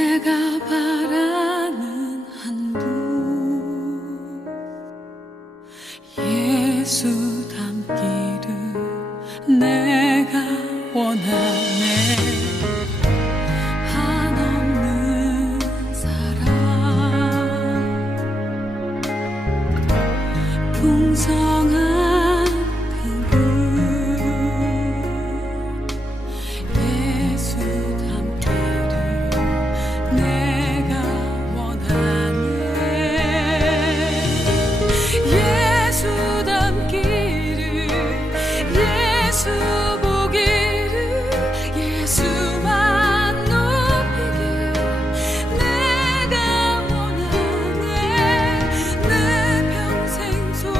내가 바라는 한 분, 예수 닮기를 내가 원하네. 한없는 사랑, 풍성한 그분, 예수 닮기를 내가 원하네. 예수 닮기를, 예수 보기를, 예수만 높이길 내가 원하네. 내 평생 소원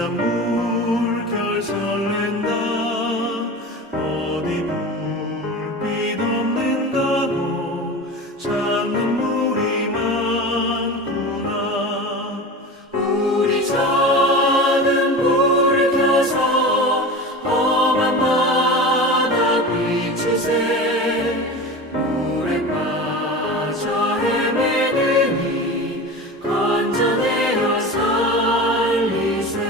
진한 물결 설렌다. 어디 불빛 없는다고 찾는 물이 많구나. 우리 작은 불을 켜서 험한 바다 비추세. 물에 빠져 헤매느니 건져내어 살리세.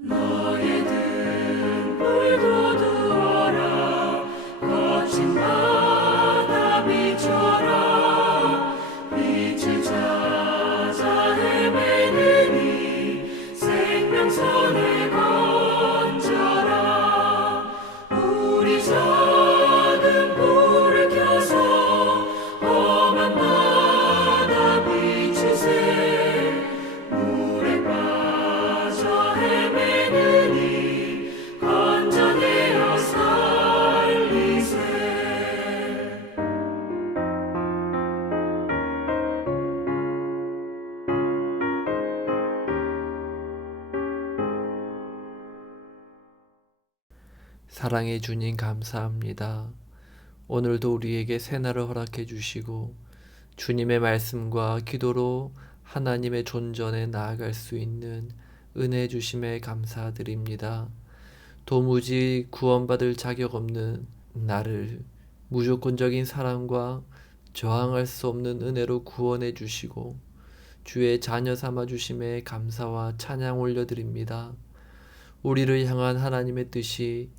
너의 등불도 두어라. 거친 바다 비춰라. 빛을 찾아 헤매느니 생명선을 건져라. 우리 작은 불을 켜서 험한 바다 비추세. 물에 빠져 헤매느니 건져내어 살리세. 사랑의 주님 감사합니다. 오늘도 우리에게 새날을 허락해 주시고 주님의 말씀과 기도로 하나님의 존전에 나아갈 수 있는 은혜 주심에 감사드립니다. 도무지 구원받을 자격 없는 나를 무조건적인 사랑과 저항할 수 없는 은혜로 구원해 주시고 주의 자녀 삼아 주심에 감사와 찬양 올려드립니다. 우리를 향한 하나님의 뜻이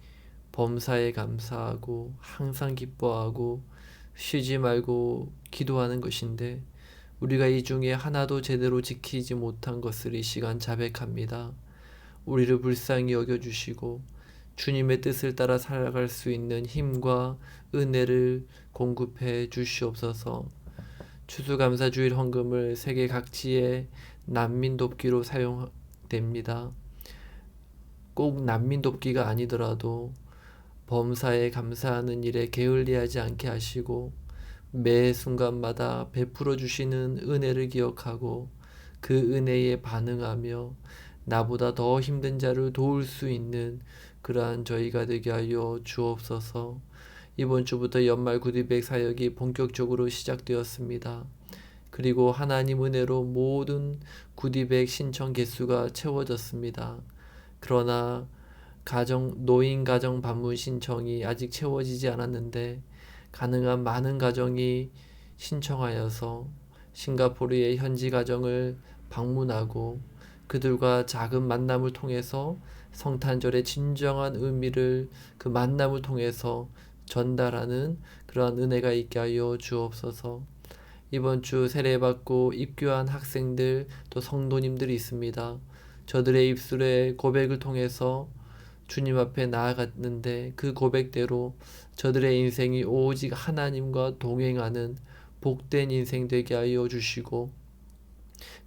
범사에 감사하고 항상 기뻐하고 쉬지 말고 기도하는 것인데 우리가 이 중에 하나도 제대로 지키지 못한 것을 이 시간 자백합니다. 우리를 불쌍히 여겨주시고 주님의 뜻을 따라 살아갈 수 있는 힘과 은혜를 공급해 주시옵소서. 추수감사주일 헌금을 세계 각지의 난민 돕기로 사용됩니다. 꼭 난민 돕기가 아니더라도 범사에 감사하는 일에 게을리하지 않게 하시고 매 순간마다 베풀어 주시는 은혜를 기억하고 그 은혜에 반응하며 나보다 더 힘든 자를 도울 수 있는 그러한 저희가 되게 하여 주옵소서. 이번 주부터 연말 구디백 사역이 본격적으로 시작되었습니다. 그리고 하나님 은혜로 모든 구디백 신청 개수가 채워졌습니다. 그러나 노인 가정 방문 신청이 아직 채워지지 않았는데 가능한 많은 가정이 신청하여서 싱가포르의 현지 가정을 방문하고 그들과 작은 만남을 통해서 성탄절의 진정한 의미를 그 만남을 통해서 전달하는 그러한 은혜가 있게 하여 주옵소서. 이번 주 세례받고 입교한 학생들 또 성도님들이 있습니다. 저들의 입술의 고백을 통해서 주님 앞에 나아갔는데 그 고백대로 저들의 인생이 오직 하나님과 동행하는 복된 인생 되게 하여 주시고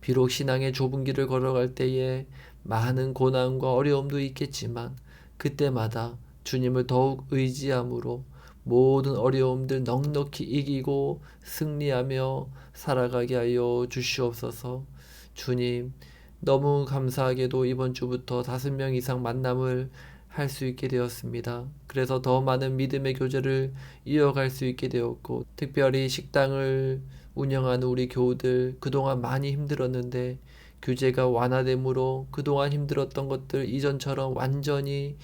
비록 신앙의 좁은 길을 걸어갈 때에 많은 고난과 어려움도 있겠지만 그때마다 주님을 더욱 의지함으로 모든 어려움들 넉넉히 이기고 승리하며 살아가게 하여 주시옵소서. 주님, 너무 감사하게도 이번 주부터 5명 이상 만남을 할 수 있게 되었습니다. 그래서 더 많은 믿음의 교제를 이어갈 수 있게 되었고 특별히 식당을 운영하는 우리 교우들 그동안 많이 힘들었는데 규제가 완화됨으로 그동안 힘들었던 것들 이전처럼 완전히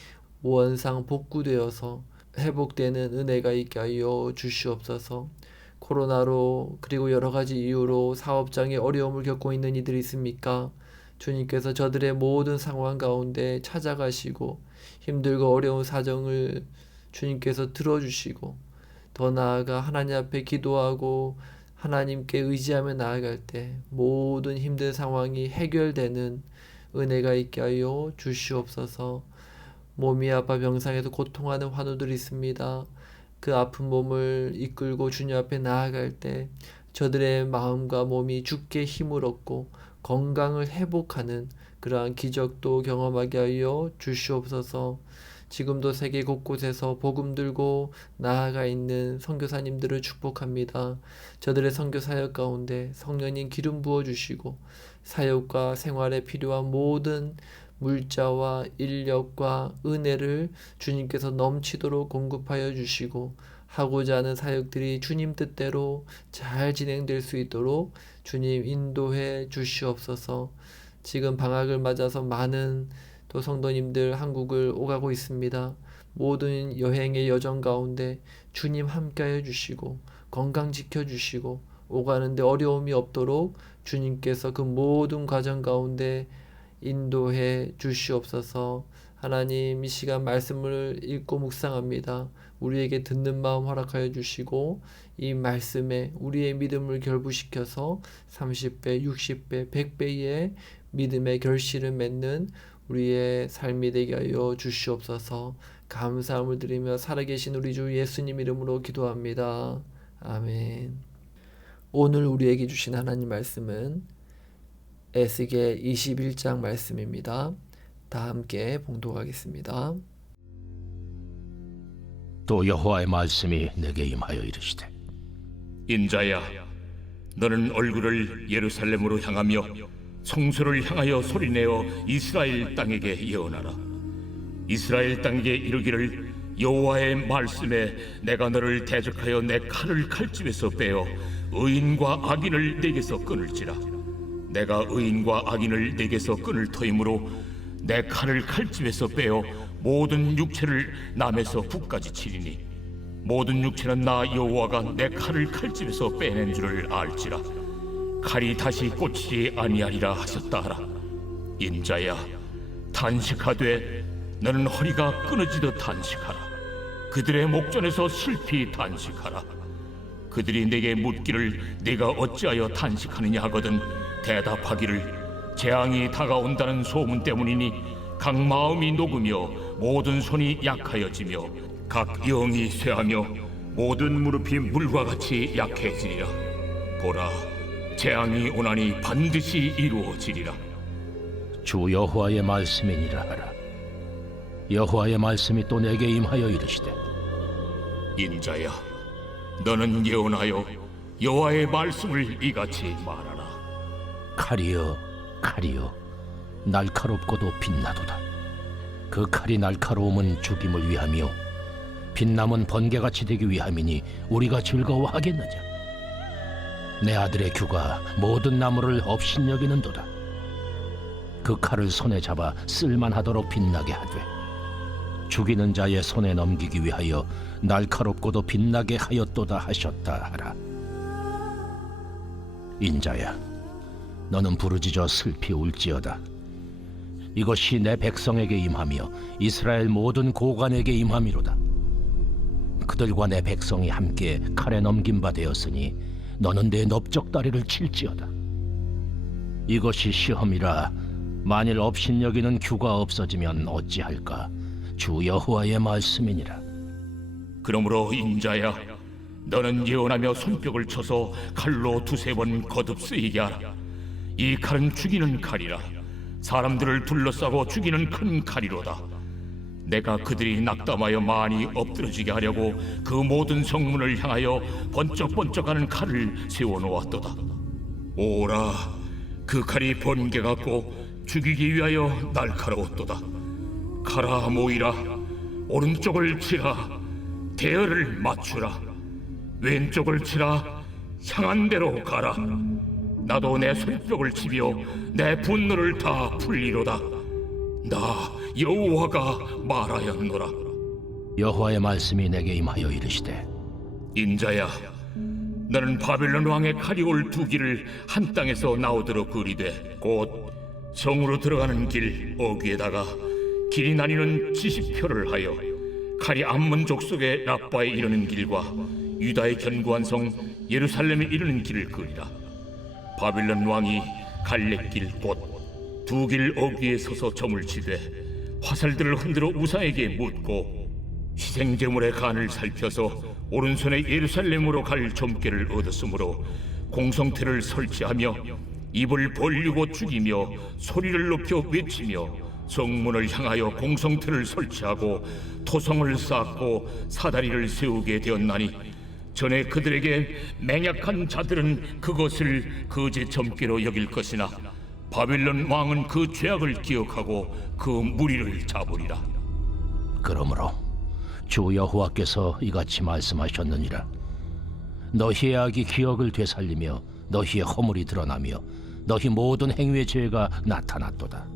원상 복구되어서 회복되는 은혜가 있게 하여 주시옵소서. 코로나로 그리고 여러 가지 이유로 사업장에 어려움을 겪고 있는 이들이 있습니까? 주님께서 저들의 모든 상황 가운데 찾아가시고 힘들고 어려운 사정을 주님께서 들어주시고 더 나아가 하나님 앞에 기도하고 하나님께 의지하며 나아갈 때 모든 힘든 상황이 해결되는 은혜가 있게 하여 주시옵소서. 몸이 아파 병상에서 고통하는 환우들이 있습니다. 그 아픈 몸을 이끌고 주님 앞에 나아갈 때 저들의 마음과 몸이 주께 힘을 얻고 건강을 회복하는 그러한 기적도 경험하게 하여 주시옵소서. 지금도 세계 곳곳에서 복음 들고 나아가 있는 선교사님들을 축복합니다. 저들의 선교 사역 가운데 성령님 기름 부어 주시고 사역과 생활에 필요한 모든 물자와 인력과 은혜를 주님께서 넘치도록 공급하여 주시고 하고자 하는 사역들이 주님 뜻대로 잘 진행될 수 있도록 주님 인도해 주시옵소서. 지금 방학을 맞아서 많은 또 성도님들 한국을 오가고 있습니다. 모든 여행의 여정 가운데 주님 함께하여 주시고 건강 지켜주시고 오가는데 어려움이 없도록 주님께서 그 모든 과정 가운데 인도해 주시옵소서. 하나님, 이 시간 말씀을 읽고 묵상합니다. 우리에게 듣는 마음 허락하여 주시고 이 말씀에 우리의 믿음을 결부시켜서 30배, 60배, 100배의 믿음의 결실을 맺는 우리의 삶이 되게 하여 주시옵소서. 감사함을 드리며 살아계신 우리 주 예수님 이름으로 기도합니다. 아멘. 오늘 우리에게 주신 하나님 말씀은 에스겔 21장 말씀입니다. 다 함께 봉독하겠습니다. 또 여호와의 말씀이 내게 임하여 이르시되 인자야, 너는 얼굴을 예루살렘으로 향하며 성소를 향하여 소리내어 이스라엘 땅에게 예언하라. 이스라엘 땅에게 이르기를 여호와의 말씀에 내가 너를 대적하여 내 칼을 칼집에서 빼어 의인과 악인을 내게서 끊을지라. 내가 의인과 악인을 내게서 끊을 터이므로 내 칼을 칼집에서 빼어 모든 육체를 남에서 북까지 치리니 모든 육체는 나 여호와가 내 칼을 칼집에서 빼낸 줄을 알지라. 칼이 다시 꽂히지 아니하리라 하셨다 하라. 인자야, 탄식하되 너는 허리가 끊어지듯 탄식하라. 그들의 목전에서 슬피 탄식하라. 그들이 내게 묻기를 네가 어찌하여 탄식하느냐 하거든 대답하기를 재앙이 다가온다는 소문 때문이니 각 마음이 녹으며 모든 손이 약하여지며 각 영이 쇠하며 모든 무릎이 물과 같이 약해지리라. 보라, 재앙이 오나니 반드시 이루어지리라. 주 여호와의 말씀이니라 하라. 여호와의 말씀이 또 내게 임하여 이르시되 인자야, 너는 예언하여 여호와의 말씀을 이같이 말하라. 칼이여 칼이여 날카롭고도 빛나도다. 그 칼이 날카로움은 죽임을 위함이요 빛남은 번개같이 되기 위함이니 우리가 즐거워하겠느냐. 내 아들의 규가 모든 나무를 업신여기는도다. 그 칼을 손에 잡아 쓸만하도록 빛나게 하되 죽이는 자의 손에 넘기기 위하여 날카롭고도 빛나게 하였도다 하셨다 하라. 인자야, 너는 부르짖어 슬피 울지어다. 이것이 내 백성에게 임하며 이스라엘 모든 고관에게 임함이로다. 그들과 내 백성이 함께 칼에 넘긴 바 되었으니 너는 내 넓적다리를 칠지어다. 이것이 시험이라. 만일 업신여기는 규가 없어지면 어찌할까. 주 여호와의 말씀이니라. 그러므로 인자야, 너는 예언하며 손뼉을 쳐서 칼로 두세 번 거듭 쓰이게 하라. 이 칼은 죽이는 칼이라. 사람들을 둘러싸고 죽이는 큰 칼이로다. 내가 그들이 낙담하여 많이 엎드러지게 하려고 그 모든 성문을 향하여 번쩍번쩍하는 칼을 세워놓았도다. 오라, 그 칼이 번개 같고 죽이기 위하여 날카로웠도다. 가라 모이라, 오른쪽을 치라, 대열을 맞추라. 왼쪽을 치라, 향한 대로 가라. 나도 내 손뼉을 치며 내 분노를 다 풀리로다. 나 여호와가 말하였노라. 여호와의 말씀이 내게 임하여 이르시되 인자야, 너는 바벨론 왕의 칼이 올 두 길을 한 땅에서 나오도록 그리되 곧 성으로 들어가는 길 어귀에다가 길이 나뉘는 70표를 하여 칼이 암몬 족속의 라빠에 이르는 길과 유다의 견고한 성 예루살렘에 이르는 길을 그리라. 바빌론 왕이 갈래길 곧 두 길 어귀에 서서 점을 치되 화살들을 흔들어 우상에게 묻고 희생제물의 간을 살펴서 오른손에 예루살렘으로 갈 점괘를 얻었으므로 공성태를 설치하며 입을 벌리고 죽이며 소리를 높여 외치며 성문을 향하여 공성태를 설치하고 토성을 쌓고 사다리를 세우게 되었나니 전에 그들에게 맹약한 자들은 그것을 거짓 점괘로 여길 것이나 바벨론 왕은 그 죄악을 기억하고 그 무리를 잡으리라. 그러므로 주 여호와께서 이같이 말씀하셨느니라. 너희의 악이 기억을 되살리며 너희의 허물이 드러나며 너희 모든 행위의 죄가 나타났도다.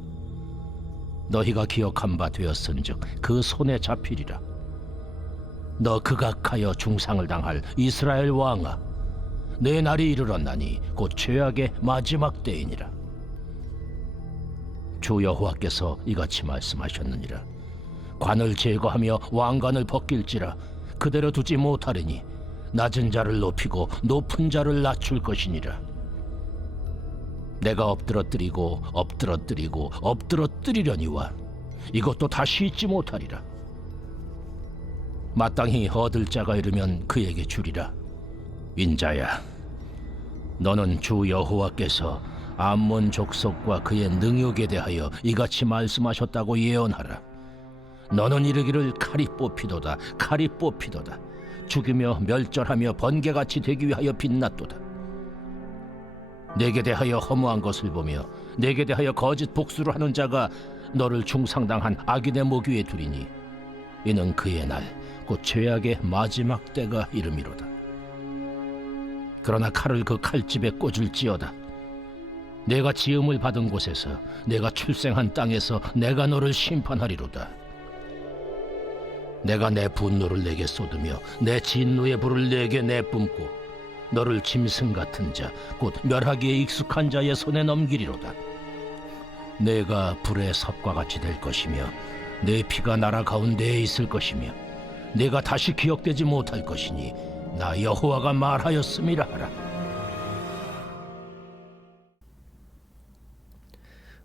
너희가 기억한 바 되었은즉 그 손에 잡히리라. 너 극악하여 중상을 당할 이스라엘 왕아, 내 날이 이르렀나니 곧 죄악의 마지막 때이니라. 주 여호와께서 이같이 말씀하셨느니라. 관을 제거하며 왕관을 벗길지라 그대로 두지 못하리니 낮은 자를 높이고 높은 자를 낮출 것이니라. 내가 엎드러뜨리고 엎드러뜨리고 엎드러뜨리려니와 이것도 다시 잊지 못하리라. 마땅히 얻을 자가 이르면 그에게 주리라. 인자야, 너는 주 여호와께서 암몬 족속과 그의 능욕에 대하여 이같이 말씀하셨다고 예언하라. 너는 이르기를 칼이 뽑히도다, 칼이 뽑히도다. 죽이며 멸절하며 번개같이 되기 위하여 빛났도다. 내게 대하여 허무한 것을 보며 내게 대하여 거짓 복수를 하는 자가 너를 중상당한 악인의 목 위에 두리니 이는 그의 날, 곧 죄악의 마지막 때가 이름이로다. 그러나 칼을 그 칼집에 꽂을지어다. 내가 지음을 받은 곳에서 내가 출생한 땅에서 내가 너를 심판하리로다. 내가 내 분노를 내게 쏟으며 내 진노의 불을 내게 내뿜고 너를 짐승 같은 자, 곧 멸하기에 익숙한 자의 손에 넘기리로다. 내가 불의 섭과 같이 될 것이며 내 피가 나라 가운데에 있을 것이며 내가 다시 기억되지 못할 것이니 나 여호와가 말하였음이라 하라.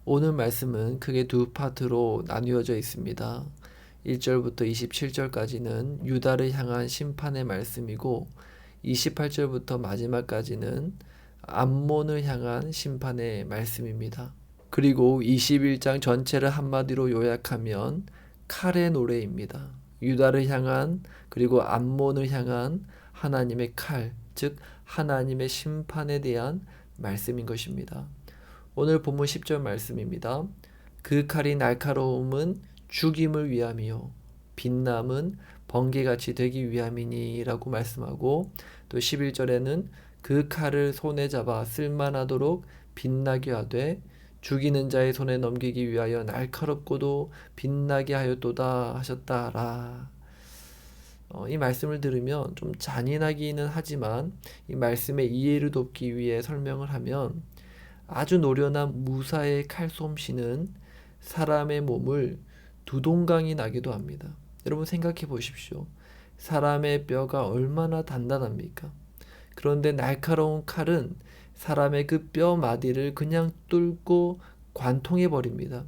오늘 말씀은 크게 두 파트로 나뉘어져 있습니다. 1절부터 27절까지는 유다를 향한 심판의 말씀이고 28절부터 마지막까지는 암몬을 향한 심판의 말씀입니다. 그리고 21장 전체를 한마디로 요약하면 칼의 노래입니다. 유다를 향한 그리고 암몬을 향한 하나님의 칼, 즉 하나님의 심판에 대한 말씀인 것입니다. 오늘 본문 10절 말씀입니다. 그 칼이 날카로움은 죽임을 위함이요 빛남은 번개같이 되기 위함이니 라고 말씀하고 또 11절에는 그 칼을 손에 잡아 쓸만하도록 빛나게 하되 죽이는 자의 손에 넘기기 위하여 날카롭고도 빛나게 하였도다 하셨다라. 이 말씀을 들으면 좀 잔인하기는 하지만 이 말씀의 이해를 돕기 위해 설명을 하면 아주 노련한 무사의 칼솜씨는 사람의 몸을 두동강이 나기도 합니다. 여러분 생각해 보십시오. 사람의 뼈가 얼마나 단단합니까? 그런데 날카로운 칼은 사람의 그 뼈 마디를 그냥 뚫고 관통해 버립니다.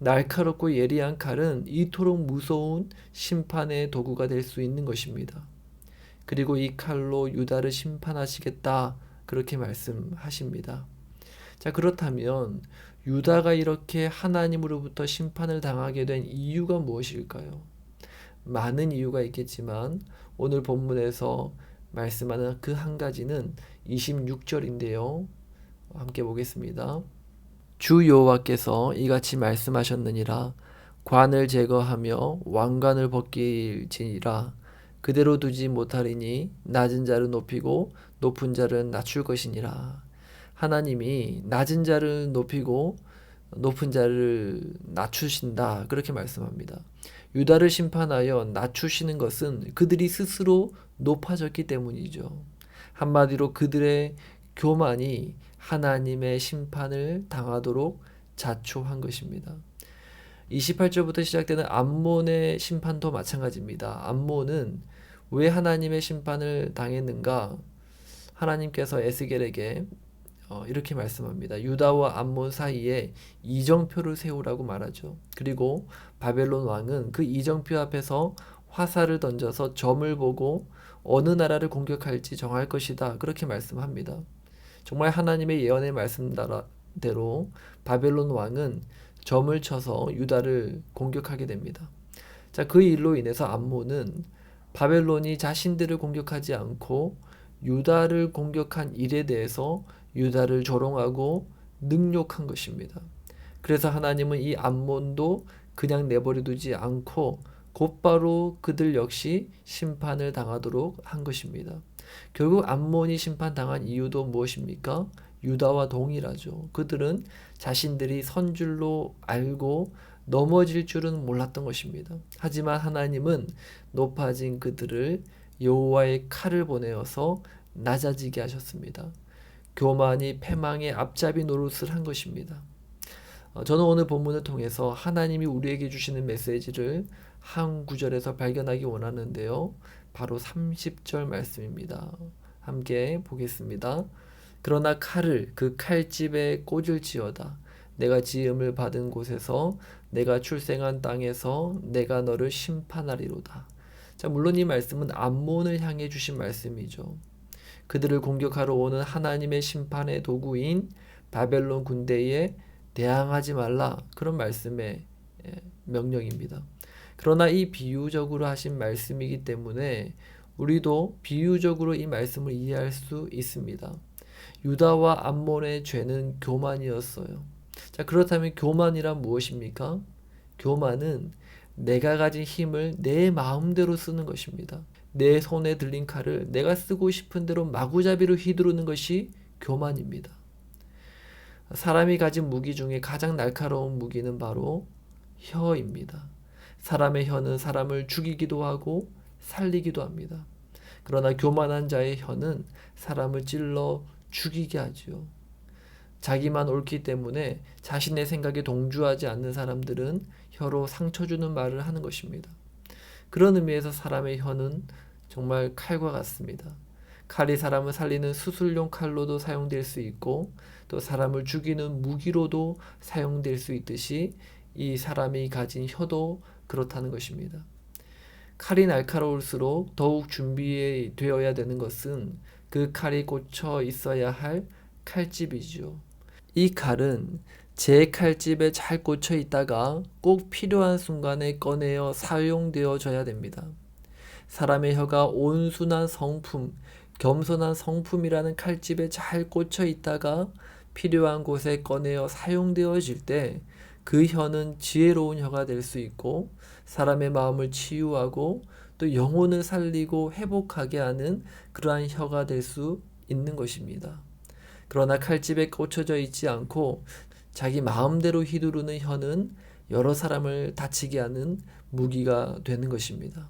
날카롭고 예리한 칼은 이토록 무서운 심판의 도구가 될 수 있는 것입니다. 그리고 이 칼로 유다를 심판하시겠다 그렇게 말씀하십니다. 자, 그렇다면 유다가 이렇게 하나님으로부터 심판을 당하게 된 이유가 무엇일까요? 많은 이유가 있겠지만 오늘 본문에서 말씀하는 그 한 가지는 26절인데요. 함께 보겠습니다. 주 여호와께서 이같이 말씀하셨느니라. 관을 제거하며 왕관을 벗길지니라. 그대로 두지 못하리니 낮은 자를 높이고 높은 자를 낮출 것이니라. 하나님이 낮은 자를 높이고 높은 자를 낮추신다 그렇게 말씀합니다. 유다를 심판하여 낮추시는 것은 그들이 스스로 높아졌기 때문이죠. 한마디로 그들의 교만이 하나님의 심판을 당하도록 자초한 것입니다. 28절부터 시작되는 암몬의 심판도 마찬가지입니다. 암몬은 왜 하나님의 심판을 당했는가? 하나님께서 에스겔에게 이렇게 말씀합니다. 유다와 암몬 사이에 이정표를 세우라고 말하죠. 그리고 바벨론 왕은 그 이정표 앞에서 화살을 던져서 점을 보고 어느 나라를 공격할지 정할 것이다. 그렇게 말씀합니다. 정말 하나님의 예언의 말씀대로 바벨론 왕은 점을 쳐서 유다를 공격하게 됩니다. 자, 그 일로 인해서 암몬은 바벨론이 자신들을 공격하지 않고 유다를 공격한 일에 대해서 유다를 조롱하고 능욕한 것입니다. 그래서 하나님은 이 암몬도 그냥 내버려두지 않고 곧바로 그들 역시 심판을 당하도록 한 것입니다. 결국 암몬이 심판당한 이유도 무엇입니까? 유다와 동일하죠. 그들은 자신들이 선줄로 알고 넘어질 줄은 몰랐던 것입니다. 하지만 하나님은 높아진 그들을 여호와의 칼을 보내어서 낮아지게 하셨습니다. 교만이 패망의 앞잡이 노릇을 한 것입니다. 저는 오늘 본문을 통해서 하나님이 우리에게 주시는 메시지를 한 구절에서 발견하기 원하는데요. 바로 30절 말씀입니다. 함께 보겠습니다. 그러나 칼을 그 칼집에 꽂을지어다. 내가 지음을 받은 곳에서 내가 출생한 땅에서 내가 너를 심판하리로다. 자, 물론 이 말씀은 암몬을 향해 주신 말씀이죠. 그들을 공격하러 오는 하나님의 심판의 도구인 바벨론 군대에 대항하지 말라, 그런 말씀의 명령입니다. 그러나 이 비유적으로 하신 말씀이기 때문에 우리도 비유적으로 이 말씀을 이해할 수 있습니다. 유다와 암몬의 죄는 교만이었어요. 자, 그렇다면 교만이란 무엇입니까? 교만은 내가 가진 힘을 내 마음대로 쓰는 것입니다. 내 손에 들린 칼을 내가 쓰고 싶은 대로 마구잡이로 휘두르는 것이 교만입니다. 사람이 가진 무기 중에 가장 날카로운 무기는 바로 혀입니다. 사람의 혀는 사람을 죽이기도 하고 살리기도 합니다. 그러나 교만한 자의 혀는 사람을 찔러 죽이게 하지요. 자기만 옳기 때문에 자신의 생각에 동조하지 않는 사람들은 혀로 상처 주는 말을 하는 것입니다. 그런 의미에서 사람의 혀는 정말 칼과 같습니다. 칼이 사람을 살리는 수술용 칼로도 사용될 수 있고 또 사람을 죽이는 무기로도 사용될 수 있듯이 이 사람이 가진 혀도 그렇다는 것입니다. 칼이 날카로울수록 더욱 준비되어야 되는 것은 그 칼이 꽂혀 있어야 할 칼집이죠. 이 칼은 제 칼집에 잘 꽂혀 있다가 꼭 필요한 순간에 꺼내어 사용되어져야 됩니다. 사람의 혀가 온순한 성품, 겸손한 성품이라는 칼집에 잘 꽂혀 있다가 필요한 곳에 꺼내어 사용되어질 때 그 혀는 지혜로운 혀가 될 수 있고 사람의 마음을 치유하고 또 영혼을 살리고 회복하게 하는 그러한 혀가 될 수 있는 것입니다. 그러나 칼집에 꽂혀져 있지 않고 자기 마음대로 휘두르는 혀는 여러 사람을 다치게 하는 무기가 되는 것입니다.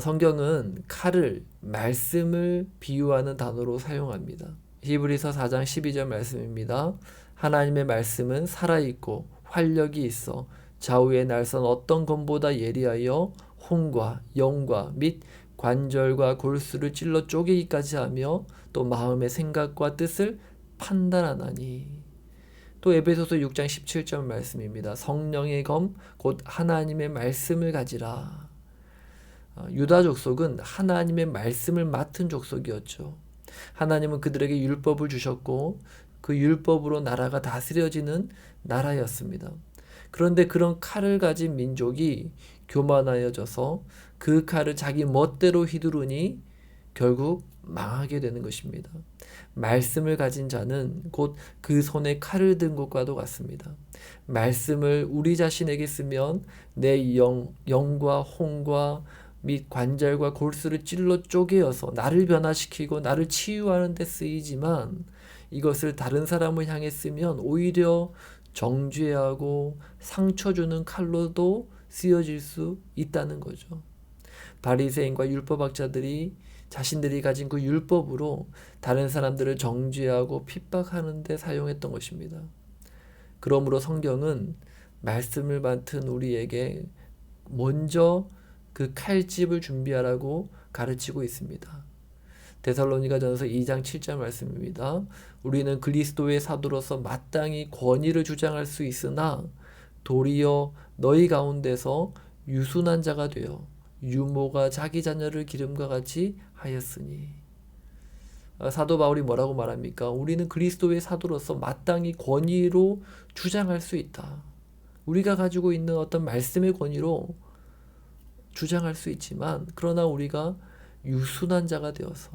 성경은 칼을 말씀을 비유하는 단어로 사용합니다. 히브리서 4장 12절 말씀입니다. 하나님의 말씀은 살아있고 활력이 있어 좌우의 날선 어떤 검보다 예리하여 혼과 영과 및 관절과 골수를 찔러 쪼개기까지 하며 또 마음의 생각과 뜻을 판단하나니. 또 에베소서 6장 17절 말씀입니다. 성령의 검 곧 하나님의 말씀을 가지라. 유다 족속은 하나님의 말씀을 맡은 족속이었죠. 하나님은 그들에게 율법을 주셨고 그 율법으로 나라가 다스려지는 나라였습니다. 그런데 그런 칼을 가진 민족이 교만하여져서 그 칼을 자기 멋대로 휘두르니 결국 망하게 되는 것입니다. 말씀을 가진 자는 곧 그 손에 칼을 든 것과도 같습니다. 말씀을 우리 자신에게 쓰면 내 영과 혼과 및 관절과 골수를 찔러 쪼개어서 나를 변화시키고 나를 치유하는 데 쓰이지만 이것을 다른 사람을 향해 쓰면 오히려 정죄하고 상처 주는 칼로도 쓰여질 수 있다는 거죠. 바리새인과 율법학자들이 자신들이 가진 그 율법으로 다른 사람들을 정죄하고 핍박하는 데 사용했던 것입니다. 그러므로 성경은 말씀을 맡은 우리에게 먼저 그 칼집을 준비하라고 가르치고 있습니다. 데살로니가전서 2장 7절 말씀입니다. 우리는 그리스도의 사도로서 마땅히 권위를 주장할 수 있으나 도리어 너희 가운데서 유순한 자가 되어 유모가 자기 자녀를 기름과 같이 하였으니. 사도 바울이 뭐라고 말합니까? 우리는 그리스도의 사도로서 마땅히 권위로 주장할 수 있다. 우리가 가지고 있는 어떤 말씀의 권위로 주장할 수 있지만, 그러나 우리가 유순한 자가 되어서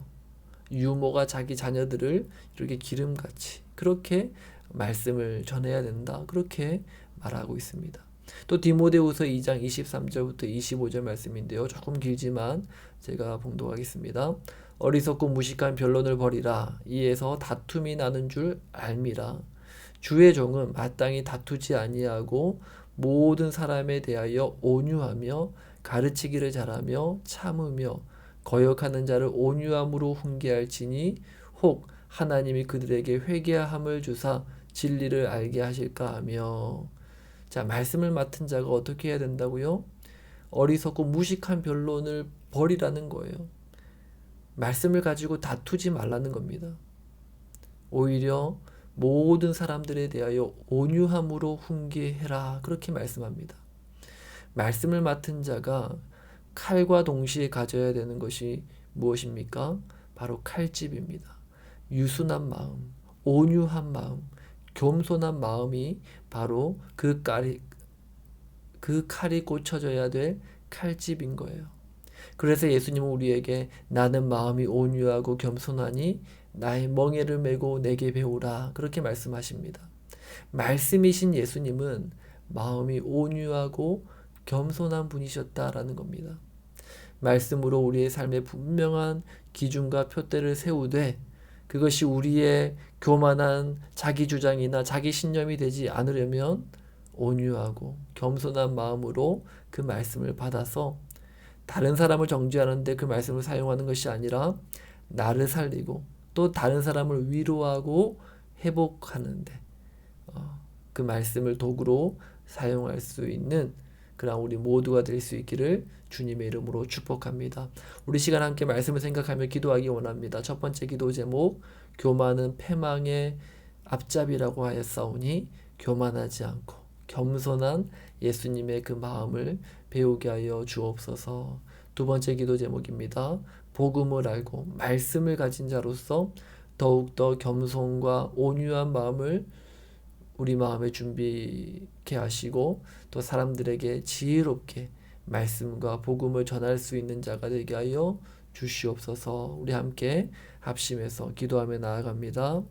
유모가 자기 자녀들을 이렇게 기름같이 그렇게 말씀을 전해야 된다. 그렇게 말하고 있습니다. 또 디모데후서 2장 23절부터 25절 말씀인데요. 조금 길지만 제가 봉독하겠습니다. 어리석고 무식한 변론을 벌이라. 이에서 다툼이 나는 줄 알미라. 주의 종은 마땅히 다투지 아니하고 모든 사람에 대하여 온유하며 가르치기를 잘하며 참으며 거역하는 자를 온유함으로 훈계할지니 혹 하나님이 그들에게 회개함을 주사 진리를 알게 하실까 하며. 자, 말씀을 맡은 자가 어떻게 해야 된다고요? 어리석고 무식한 변론을 버리라는 거예요. 말씀을 가지고 다투지 말라는 겁니다. 오히려 모든 사람들에 대하여 온유함으로 훈계해라. 그렇게 말씀합니다. 말씀을 맡은 자가 칼과 동시에 가져야 되는 것이 무엇입니까? 바로 칼집입니다. 유순한 마음, 온유한 마음, 겸손한 마음이 바로 그 칼이 꽂혀져야 될 칼집인 거예요. 그래서 예수님은 우리에게 나는 마음이 온유하고 겸손하니 나의 멍에를 메고 내게 배우라. 그렇게 말씀하십니다. 말씀이신 예수님은 마음이 온유하고 겸손한 분이셨다라는 겁니다. 말씀으로 우리의 삶에 분명한 기준과 표대를 세우되 그것이 우리의 교만한 자기 주장이나 자기 신념이 되지 않으려면 온유하고 겸손한 마음으로 그 말씀을 받아서 다른 사람을 정죄하는데 그 말씀을 사용하는 것이 아니라 나를 살리고 또 다른 사람을 위로하고 회복하는데 그 말씀을 도구로 사용할 수 있는 그러나 우리 모두가 될 수 있기를 주님의 이름으로 축복합니다. 우리 시간 함께 말씀을 생각하며 기도하기 원합니다. 첫 번째 기도 제목, 교만은 패망의 앞잡이라고 하였사오니 교만하지 않고 겸손한 예수님의 그 마음을 배우게 하여 주옵소서. 두 번째 기도 제목입니다. 복음을 알고 말씀을 가진 자로서 더욱더 겸손과 온유한 마음을 우리 마음에 준비케 하시고 또 사람들에게 지혜롭게 말씀과 복음을 전할 수 있는 자가 되게 하여 주시옵소서. 우리 함께 합심해서 기도하며 나아갑니다.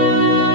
주옵소서.